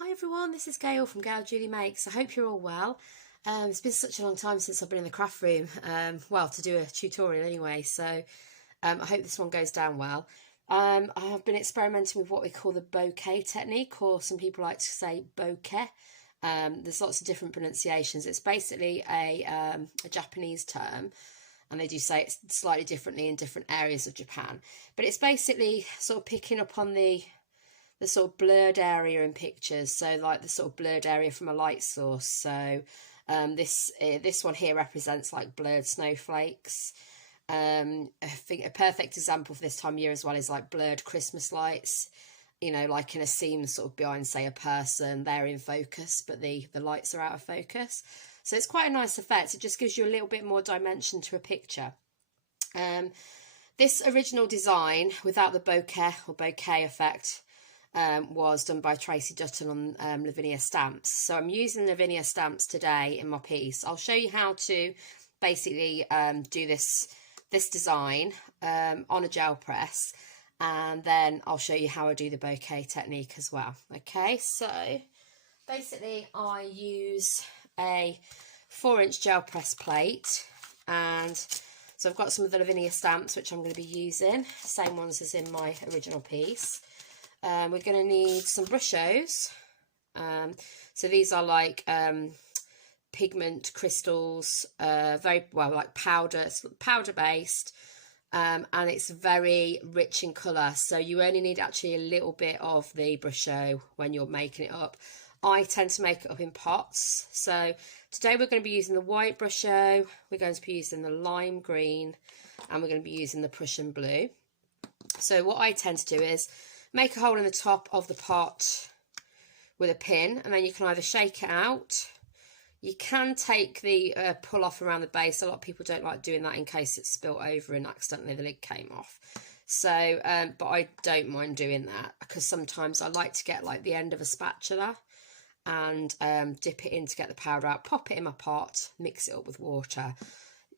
Hi everyone, this is Gail from Gail Julie Makes. I hope you're all well. It's been such a long time since I've been in the craft room, well, to do a tutorial anyway, so I hope this one goes down well. I have been experimenting with what we call the bokeh technique, or some people like to say bokeh. There's lots of different pronunciations. It's basically a Japanese term, and they do say it slightly differently in different areas of Japan. But it's basically sort of picking up on the sort of blurred area in pictures, so like the sort of blurred area from a light source. So this one here represents like blurred snowflakes. I think a perfect example for this time of year as well is like blurred Christmas lights, you know, like in a scene sort of behind, say, a person. They're in focus but the lights are out of focus, so it's quite a nice effect. It just gives you a little bit more dimension to a picture. This original design without the bokeh or bokeh effect was done by Tracy Dutton on Lavinia Stamps. So I'm using Lavinia Stamps today in my piece. I'll show you how to basically do this design on a gel press, and then I'll show you how I do the bokeh technique as well. Okay, so basically I use a 4-inch gel press plate, and so I've got some of the Lavinia Stamps which I'm going to be using, same ones as in my original piece. We're going to need some Brushos. So these are like pigment crystals, very well, like powder based, and it's very rich in colour. So you only need actually a little bit of the Brusho when you're making it up. I tend to make it up in pots. So today we're going to be using the white Brusho, we're going to be using the lime green, and we're going to be using the Prussian blue. So what I tend to do is make a hole in the top of the pot with a pin, and then you can either shake it out. You can take the pull off around the base. A lot of people don't like doing that in case it's spilt over and accidentally the lid came off. So, but I don't mind doing that because sometimes I like to get like the end of a spatula and dip it in to get the powder out, pop it in my pot, mix it up with water.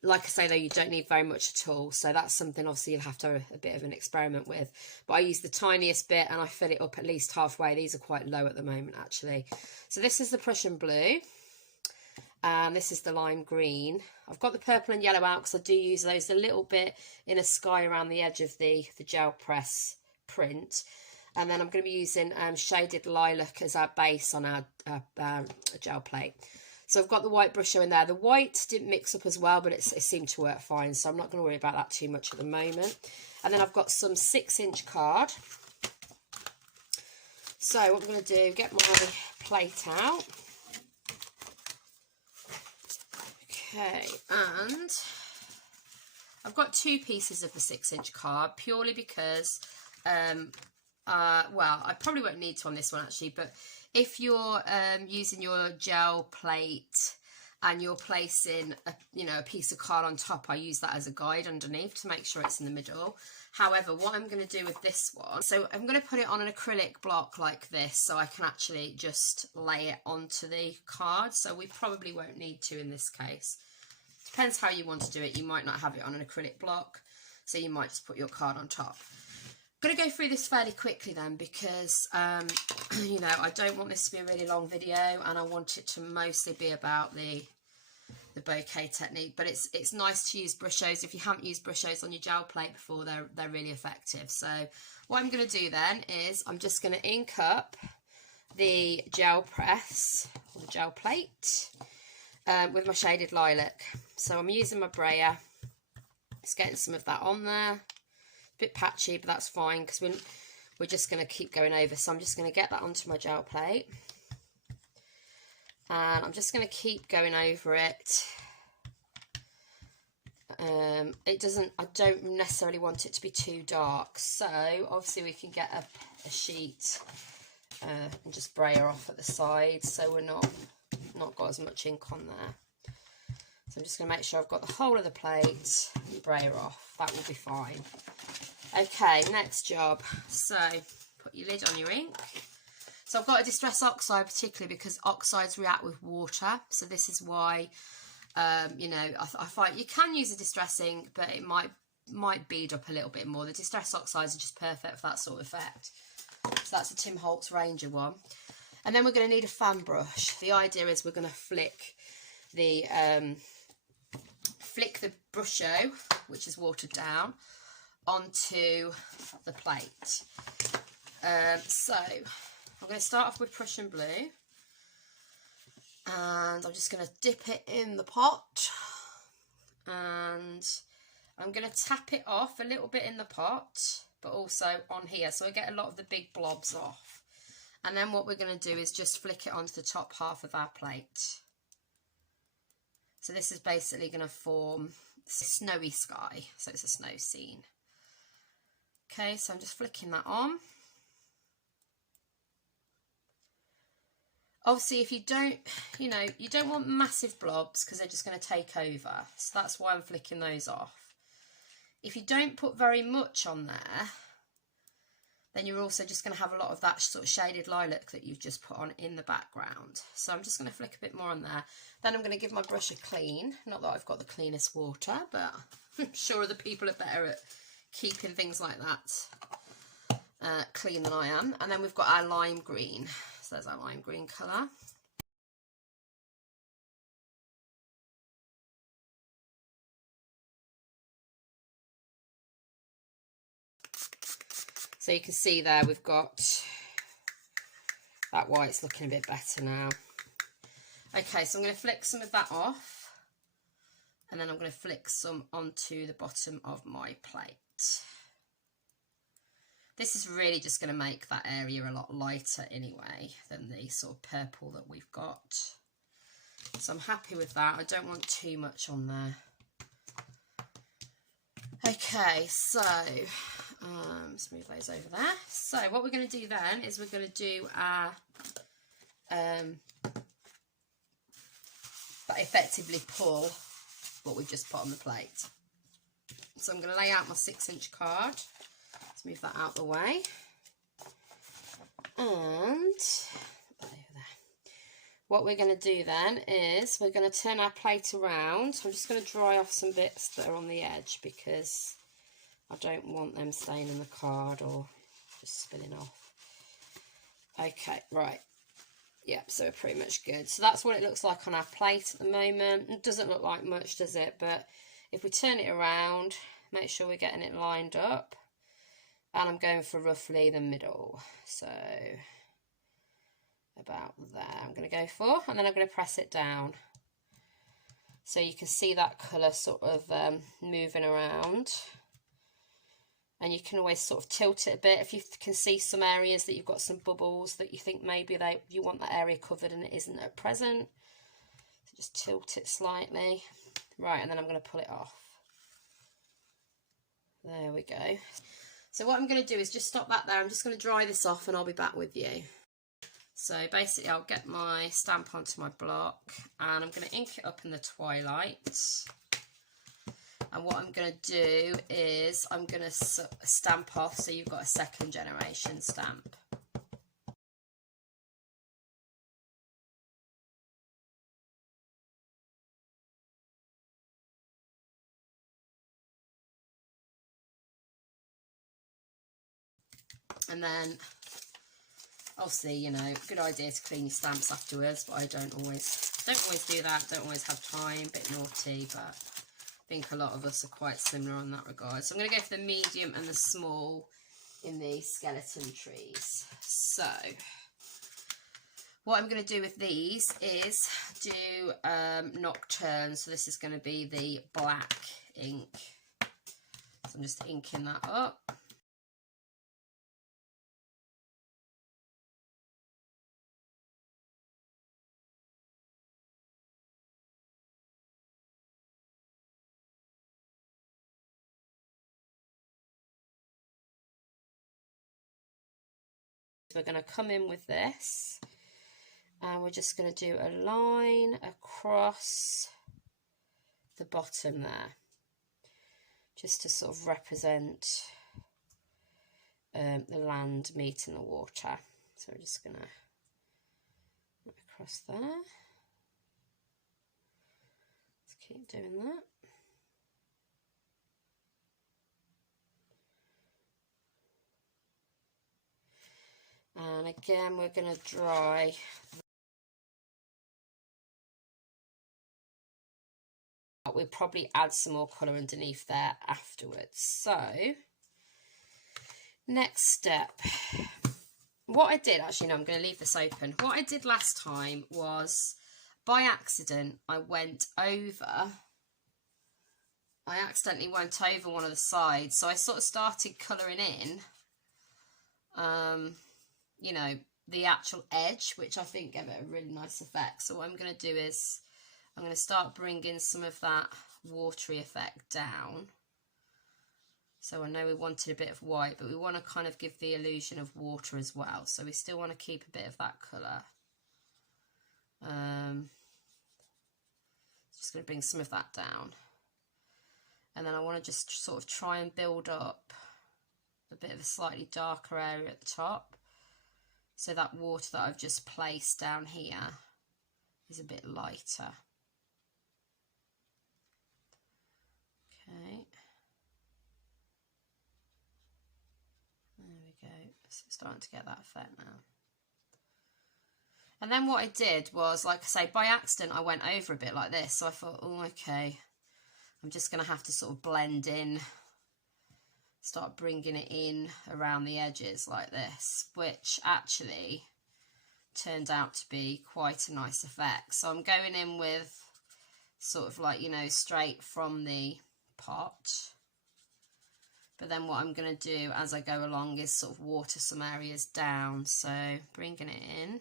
Like I say though, you don't need very much at all, so that's something obviously you'll have to have a bit of an experiment with. But I use the tiniest bit and I fill it up at least halfway. These are quite low at the moment actually. So this is the Prussian blue, and this is the lime green. I've got the purple and yellow out because I do use those a little bit in a sky around the edge of the gel press print. And then I'm going to be using shaded lilac as our base on our gel plate. So I've got the white Brusho in there. The white didn't mix up as well, but it seemed to work fine, so I'm not going to worry about that too much at the moment. And then I've got some 6-inch card. So what I'm going to do, get my plate out. Okay, and I've got 2 pieces of the 6-inch card, purely because, well, I probably won't need to on this one actually, but if you're using your gel plate and you're placing a piece of card on top, I use that as a guide underneath to make sure it's in the middle. However, what I'm going to do with this one, so I'm going to put it on an acrylic block like this so I can actually just lay it onto the card. So we probably won't need to in this case. Depends how you want to do it. You might not have it on an acrylic block, so you might just put your card on top. I'm going to go through this fairly quickly then because, you know, I don't want this to be a really long video, and I want it to mostly be about the bokeh technique. But it's nice to use Brushos. If you haven't used Brushos on your gel plate before, they're really effective. So what I'm going to do then is I'm just going to ink up the gel press, or the gel plate, with my shaded lilac. So I'm using my brayer, just getting some of that on there. Bit patchy, but that's fine because we're just going to keep going over. So I'm just going to get that onto my gel plate, and I'm just going to keep going over it. I don't necessarily want it to be too dark, so obviously we can get a sheet and just brayer off at the side so we're not got as much ink on there. So I'm just going to make sure I've got the whole of the plate and brayer off. That will be fine. Okay, next job. So put your lid on your ink. So I've got a Distress Oxide particularly because oxides react with water. So this is why, you know, I find you can use a Distress ink, but it might bead up a little bit more. The Distress Oxides are just perfect for that sort of effect. So that's a Tim Holtz Ranger one. And then we're going to need a fan brush. The idea is we're going to flick the Brusho, which is watered down, onto the plate. So I'm going to start off with Prussian blue, and I'm just going to dip it in the pot, and I'm going to tap it off a little bit in the pot, but also on here, so I get a lot of the big blobs off. And then what we're going to do is just flick it onto the top half of our plate. So this is basically going to form a snowy sky, so it's a snow scene. Okay, so I'm just flicking that on. Obviously, if you don't, you don't want massive blobs because they're just going to take over. So that's why I'm flicking those off. If you don't put very much on there, then you're also just going to have a lot of that sort of shaded lilac that you've just put on in the background. So I'm just going to flick a bit more on there. Then I'm going to give my brush a clean. Not that I've got the cleanest water, but I'm sure other people are better at keeping things like that clean than I am. And then we've got our lime green. So there's our lime green colour. So you can see there we've got that white's looking a bit better now. Okay, so I'm going to flick some of that off, and then I'm going to flick some onto the bottom of my plate. This is really just going to make that area a lot lighter anyway than the sort of purple that we've got. So I'm happy with that. I don't want too much on there. Okay, so let's move those over there. So what we're going to do then is we're going to do our but effectively pull what we've just put on the plate. So I'm going to lay out my 6-inch card. Let's move that out the way. And what we're going to do then is we're going to turn our plate around. I'm just going to dry off some bits that are on the edge because I don't want them staying in the card or just spilling off. Okay, right. Yep, so we're pretty much good. So that's what it looks like on our plate at the moment. It doesn't look like much, does it? But if we turn it around, make sure we're getting it lined up. And I'm going for roughly the middle. So about there I'm going to go for. And then I'm going to press it down. So you can see that colour sort of moving around. And you can always sort of tilt it a bit if you can see some areas that you've got some bubbles that you think maybe you want that area covered and it isn't at present. So just tilt it slightly. Right, and then I'm going to pull it off. There we go. So what I'm going to do is just stop that there. I'm just going to dry this off and I'll be back with you. So basically I'll get my stamp onto my block and I'm going to ink it up in the twilight. And what I'm going to do is I'm going to stamp off so you've got a 2nd generation stamp. And then obviously, good idea to clean your stamps afterwards, but I don't always do that, don't always have time, a bit naughty, but I think a lot of us are quite similar on that regard. So I'm going to go for the medium and the small in the skeleton trees. So what I'm going to do with these is do Nocturne. So this is going to be the black ink. So I'm just inking that up. We're going to come in with this and we're just going to do a line across the bottom there just to sort of represent the land meeting the water. So we're just going to go across there. Let's keep doing that. And And again, we're going to dry. We'll probably add some more colour underneath there afterwards. So, next step. What I did, actually, no, I'm going to leave this open. What I did last time was, by accident, I accidentally went over one of the sides. So I sort of started colouring in, you know, the actual edge, which I think gave it a really nice effect. So what I'm going to do is, I'm going to start bringing some of that watery effect down. So I know we wanted a bit of white, but we want to kind of give the illusion of water as well. So we still want to keep a bit of that colour. Just going to bring some of that down. And then I want to just sort of try and build up a bit of a slightly darker area at the top. So that water that I've just placed down here is a bit lighter. Okay. There we go. So it's starting to get that effect now. And then what I did was, like I say, by accident I went over a bit like this. So I thought, oh, okay, I'm just going to have to sort of blend in, start bringing it in around the edges like this, which actually turned out to be quite a nice effect. So I'm going in with sort of like, you know, straight from the pot. But then what I'm going to do as I go along is sort of water some areas down. So bringing it in.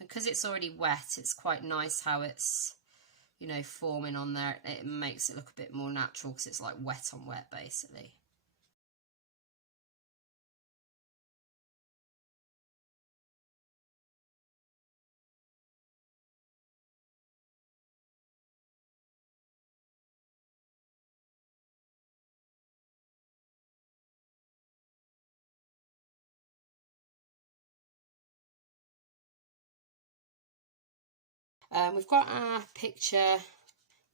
And because it's already wet, it's quite nice how it's, you know, forming on there. It makes it look a bit more natural because it's like wet on wet, basically. We've got our picture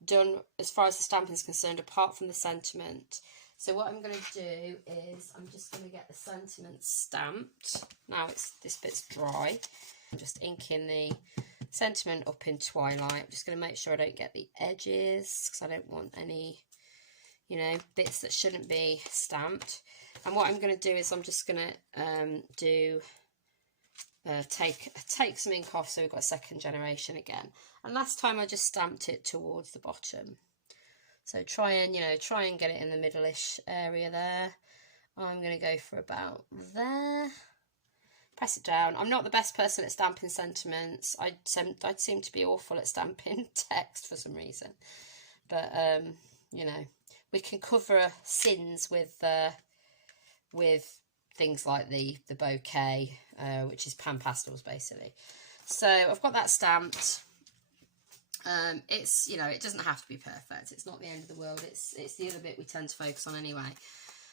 done as far as the stamping is concerned, apart from the sentiment. So what I'm going to do is I'm just going to get the sentiment stamped. Now this bit's dry. I'm just inking the sentiment up in Twilight. I'm just going to make sure I don't get the edges because I don't want any, you know, bits that shouldn't be stamped. And what I'm going to do is I'm just going to take some ink off, so we've got second generation again. And last time I just stamped it towards the bottom. So try and get it in the middle-ish area there. I'm going to go for about there. Press it down. I'm not the best person at stamping sentiments. I seem to be awful at stamping text for some reason. But, you know, we can cover sins with things like the Bokeh, which is pan pastels basically. So I've got that stamped. It's, you know, it doesn't have to be perfect. It's not the end of the world. It's the other bit we tend to focus on anyway.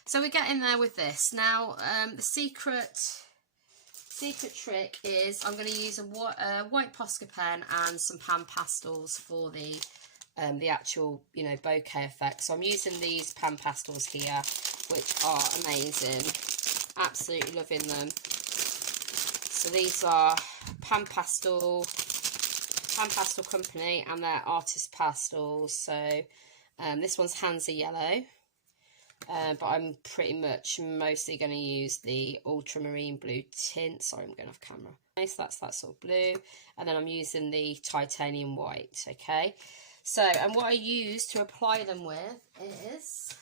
So we get in there with this. Now the secret trick is I'm going to use a white Posca pen and some pan pastels for the actual, you know, bokeh effect. So I'm using these pan pastels here, which are amazing. Absolutely loving them. So these are Pan Pastel Company, and they're artist pastels. So this one's Hansa Yellow, but I'm pretty much mostly going to use the Ultramarine Blue Tint. Sorry, I'm going off camera. Okay, so that's that sort of blue, and then I'm using the Titanium White. Okay, so and what I use to apply them with is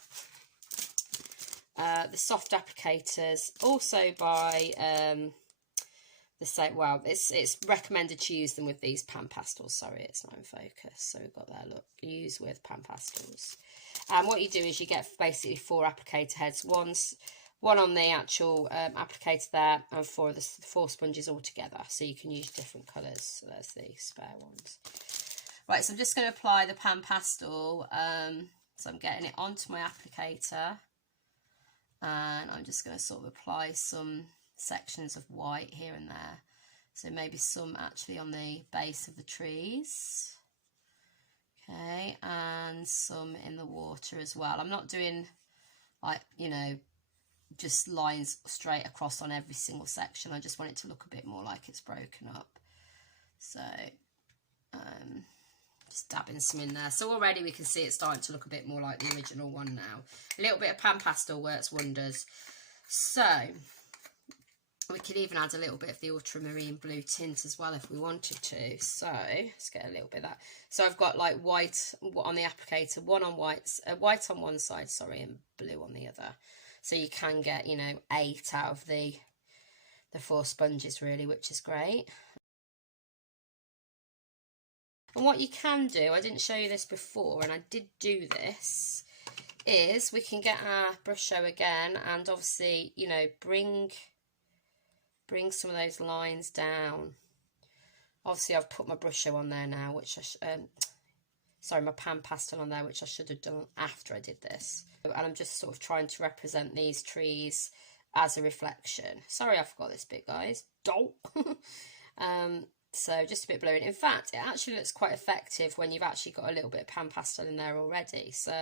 the soft applicators, also by well, it's recommended to use them with these pan pastels. Sorry, it's not in focus. So we've got that look, use with pan pastels. And what you do is you get basically 4 applicator heads. One on the actual applicator there, and 4 sponges all together. So you can use different colours. So there's the spare ones. Right, so I'm just going to apply the pan pastel. So I'm getting it onto my applicator. And I'm just going to sort of apply some sections of white here and there. So maybe some actually on the base of the trees. Okay, and some in the water as well. I'm not doing like, you know, just lines straight across on every single section. I just want it to look a bit more like it's broken up. So just dabbing some in there. So already we can see it's starting to look a bit more like the original one now. A little bit of pan pastel works wonders. So we could even add a little bit of the ultramarine blue tint as well if we wanted to. So let's get a little bit of that. So I've got like white on the applicator, white on one side, sorry, and blue on the other. So you can get, you know, 8 out of the 4 sponges really, which is great. And what you can do, I didn't show you this before, and I did do this, is we can get our Brusho again and obviously, you know, bring some of those lines down. Obviously I've put my Brusho on there now, which my pan pastel on there, which I should have done after I did this. And I'm just sort of trying to represent these trees as a reflection. Sorry, I forgot this bit, guys. Don't. So just a bit blurry. In fact, it actually looks quite effective when you've actually got a little bit of pan pastel in there already. So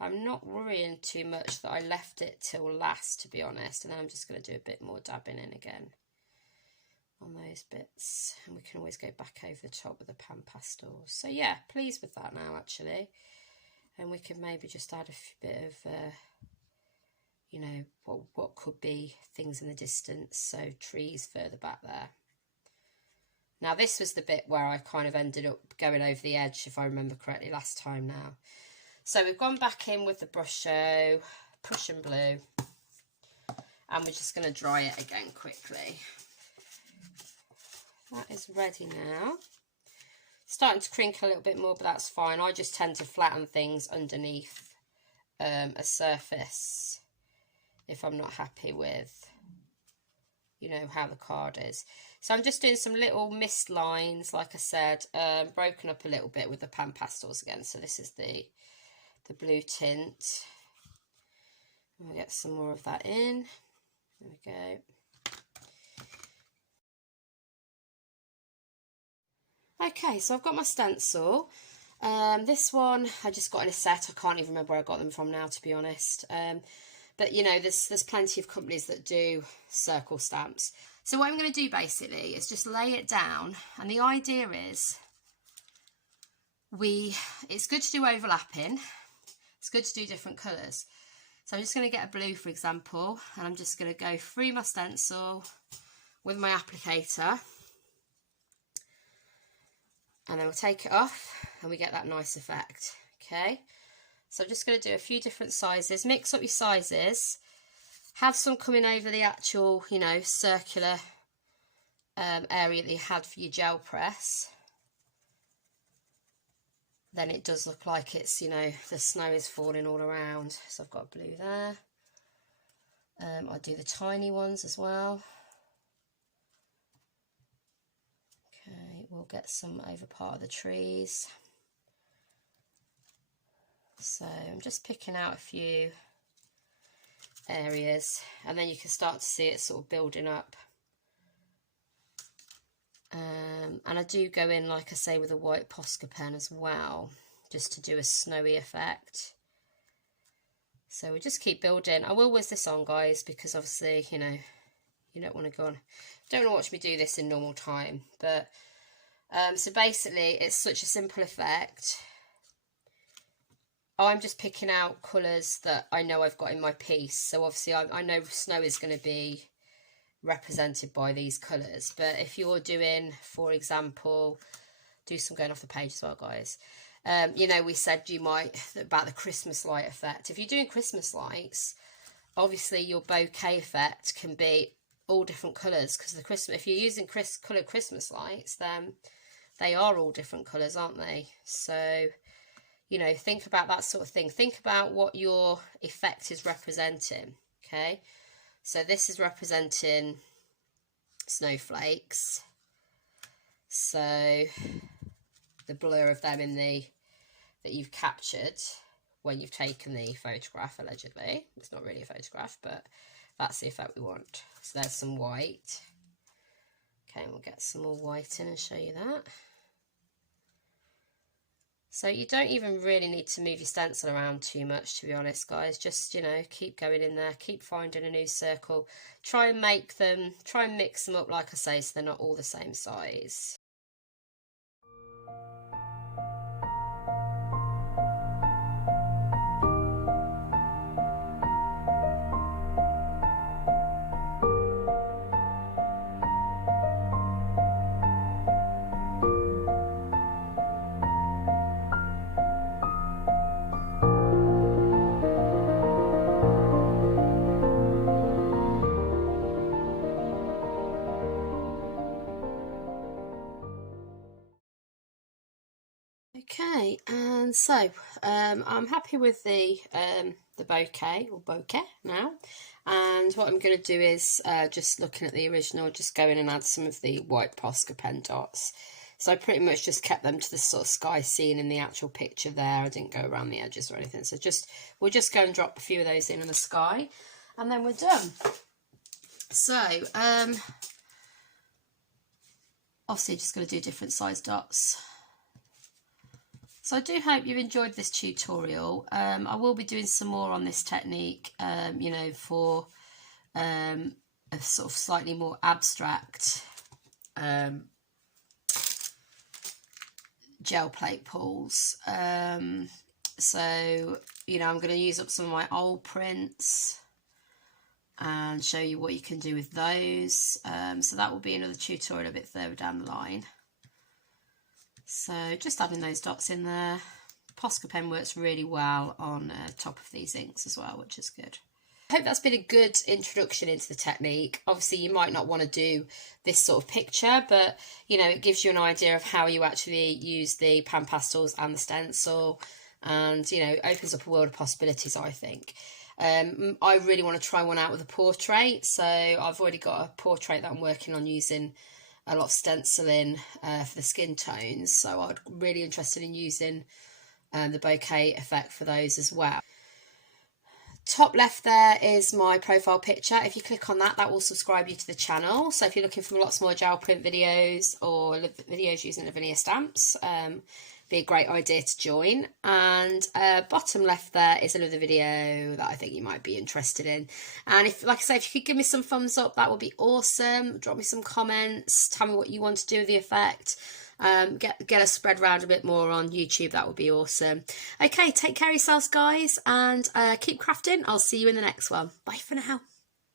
I'm not worrying too much that I left it till last, to be honest. And then I'm just going to do a bit more dabbing in again on those bits. And we can always go back over the top with the pan pastels. So yeah, pleased with that now, actually. And we could maybe just add a bit of, you know, what could be things in the distance. So trees further back there. Now this was the bit where I kind of ended up going over the edge, if I remember correctly, last time now. So we've gone back in with the Brusho, Prussian blue, and we're just going to dry it again quickly. That is ready now. Starting to crinkle a little bit more, but that's fine. I just tend to flatten things underneath a surface if I'm not happy with, you know, how the card is. So I'm just doing some little mist lines, like I said, broken up a little bit with the pan pastels again. So this is the blue tint. We'll get some more of that in. There we go. Okay, so I've got my stencil. This one I just got in a set. I can't even remember where I got them from now, to be honest. But you know, there's plenty of companies that do circle stamps. So what I'm going to do basically is just lay it down, and the idea is it's good to do overlapping. It's good to do different colours. So I'm just going to get a blue, for example, and I'm just going to go through my stencil with my applicator. And then we'll take it off and we get that nice effect. Okay, so I'm just going to do a few different sizes. Mix up your sizes. Have some coming over the actual, you know, circular area that you had for your gel press. Then it does look like it's, you know, the snow is falling all around. So I've got blue there. I'll do the tiny ones as well. Okay, we'll get some over part of the trees. So I'm just picking out a few areas, and then you can start to see it sort of building up. And I do go in, like I say, with a white Posca pen as well, just to do a snowy effect. So we just keep building. I will whiz this on, guys, because obviously, you know, you don't want to go on. Don't want to watch me do this in normal time, but so basically it's such a simple effect. I'm just picking out colours that I know I've got in my piece. So obviously I know snow is going to be represented by these colours. But if you're doing, for example, do some going off the page as well, guys. You know, we said you might, about the Christmas light effect. If you're doing Christmas lights, obviously your bokeh effect can be all different colours. Because the Christmas, if you're using coloured Christmas lights, then they are all different colours, aren't they? So, you know, think about that sort of thing. Think about what your effect is representing, okay? So this is representing snowflakes. So the blur of them in that you've captured when you've taken the photograph, allegedly. It's not really a photograph, but that's the effect we want. So there's some white. Okay, we'll get some more white in and show you that. So you don't even really need to move your stencil around too much, to be honest, guys. Just, you know, keep going in there, keep finding a new circle. Try and mix them up, like I say, so they're not all the same size. Okay, and so I'm happy with the bokeh or bokeh now, and what I'm going to do is just looking at the original, just go in and add some of the white Posca pen dots. So I pretty much just kept them to the sort of sky scene in the actual picture there. I didn't go around the edges or anything. So we'll just go and drop a few of those in the sky, and then we're done. So obviously just going to do different size dots. So I do hope you've enjoyed this tutorial. I will be doing some more on this technique, you know, for a sort of slightly more abstract gel plate pulls. So, you know, I'm going to use up some of my old prints and show you what you can do with those. So that will be another tutorial a bit further down the line. So just adding those dots in there. Posca pen works really well on top of these inks as well, which is good. I hope that's been a good introduction into the technique. Obviously you might not want to do this sort of picture, but you know, it gives you an idea of how you actually use the pan pastels and the stencil, and you know, opens up a world of possibilities, I think. I really want to try one out with a portrait, so I've already got a portrait that I'm working on using a lot of stenciling for the skin tones, so I'm really interested in using the bokeh effect for those as well. Top left there is my profile picture. If you click on that, that will subscribe you to the channel. So if you're looking for lots more gel print videos or videos using Lavinia Stamps, be a great idea to join. And bottom left there is another video that I think you might be interested in. And if, like I say, if you could give me some thumbs up, that would be awesome. Drop me some comments, tell me what you want to do with the effect. Get us spread around a bit more on YouTube. That would be awesome. Okay, take care of yourselves, guys, and keep crafting. I'll see you in the next one. Bye for now.